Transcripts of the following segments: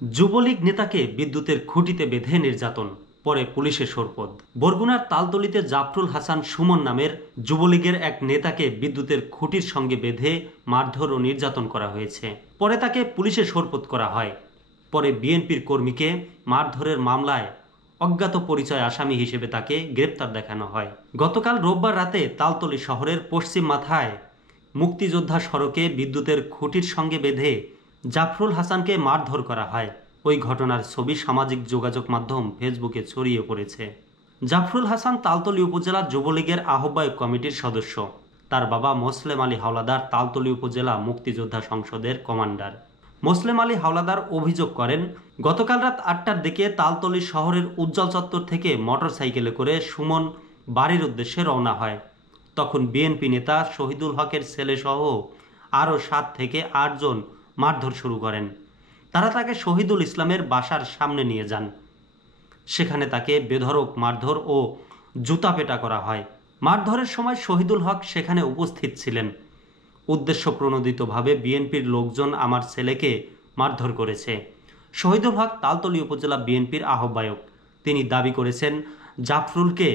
যুবলীগ নেতাকে বিদ্যুতের খুঁটিতে বেঁধে নির্যাতন, পরে পুলিশে সোরপোদ। বরগুনার তালতলীতে জাফরুল হাসান সুমন নামের যুবলীগের এক নেতাকে বিদ্যুতের খুঁটির সঙ্গে বেঁধে মারধর ও নির্যাতন করা হয়েছে। পরে তাকে পুলিশে সোরপোদ করা হয়। পরে বিএনপির কর্মীকে মারধরের মামলায় অজ্ঞাত পরিচয় আসামি হিসেবে তাকে গ্রেপ্তার দেখানো হয়। গতকাল রোববার রাতে তালতলী শহরের পশ্চিম মাথায় মুক্তিযোদ্ধা সড়কে বিদ্যুতের খুঁটির সঙ্গে বেঁধে জাফরুল হাসানকে মারধর করা হয়। ওই ঘটনার ছবি সামাজিক যোগাযোগ মাধ্যম ফেসবুকে ছড়িয়ে পড়েছে। জাফরুল হাসান তালতলী উপজেলা যুবলীগের আহ্বায়ক কমিটির সদস্য। তার বাবা মোসলেম আলী হাওলাদার তালতলী উপজেলা মুক্তিযোদ্ধা সংসদের কমান্ডার। মোসলেম আলী হাওলাদার অভিযোগ করেন, গতকাল রাত 8টার দিকে তালতলী শহরের উজ্জ্বল চত্বর থেকে মোটরসাইকেলে করে সুমন বাড়ির উদ্দেশ্যে রওনা হয়। তখন বিএনপি নেতা শহীদুল হকের ছেলেসহ আরও 7 থেকে 8 জন মারধর শুরু করেন। তারা তাকে শহীদুল ইসলামের বাসার সামনে নিয়ে যান। সেখানে তাকে বেধড়ক মারধর ও জুতা পেটা করা হয়। মারধরের সময় শহীদুল হক সেখানে উপস্থিত ছিলেন। উদ্দেশ্যপ্রণোদিতভাবে বিএনপির লোকজন আমার ছেলেকে মারধর করেছে। শহীদুল হক তালতলী উপজেলা বিএনপির আহ্বায়ক। তিনি দাবি করেছেন, জাফরুলকে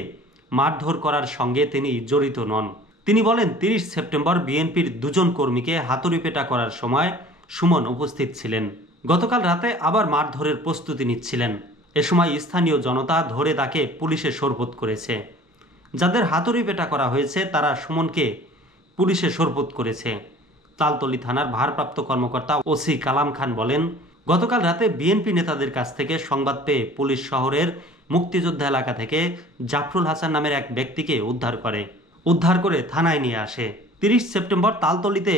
মারধর করার সঙ্গে তিনি জড়িত নন। তিনি বলেন, 30 সেপ্টেম্বর বিএনপির 2 জন কর্মীকে হাতুড়ি পেটা করার সময় সুমন উপস্থিত ছিলেন। গতকাল রাতে আবার মারধরের প্রস্তুতি নিচ্ছিলেন। এ সময় স্থানীয় জনতা ধরে তাকে পুলিশে সোরপোদ করেছে। যাদের হাতুড়ি পেটা করা হয়েছে তারা সুমনকে পুলিশে সোরপোদ করেছে। তালতলী থানার ভারপ্রাপ্ত কর্মকর্তা ওসি কালাম খান বলেন, গতকাল রাতে বিএনপি নেতাদের কাছ থেকে সংবাদ পেয়ে পুলিশ শহরের মুক্তিযোদ্ধা এলাকা থেকে জাফরুল হাসান নামের এক ব্যক্তিকে উদ্ধার করে থানায় নিয়ে আসে। 30 সেপ্টেম্বর তালতলীতে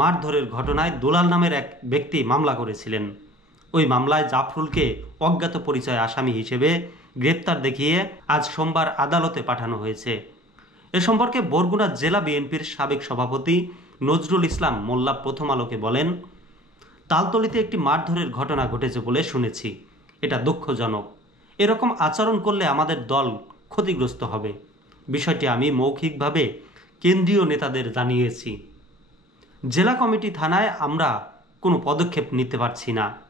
মারধরের ঘটনায় দুলাল নামের এক ব্যক্তি মামলা করেছিলেন। ওই মামলায় জাফরুলকে অজ্ঞাত পরিচয় আসামি হিসেবে গ্রেপ্তার দেখিয়ে আজ সোমবার আদালতে পাঠানো হয়েছে। এ সম্পর্কে বরগুনা জেলা বিএনপির সাবেক সভাপতি নজরুল ইসলাম মোল্লা প্রথম আলোকে বলেন, তালতলীতে একটি মারধরের ঘটনা ঘটেছে বলে শুনেছি। এটা দুঃখজনক। এরকম আচরণ করলে আমাদের দল ক্ষতিগ্রস্ত হবে। বিষয়টি আমি মৌখিকভাবে কেন্দ্রীয় নেতাদের জানিয়েছি। জেলা কমিটি থানায় আমরা কোনো পদক্ষেপ নিতে পারছি না।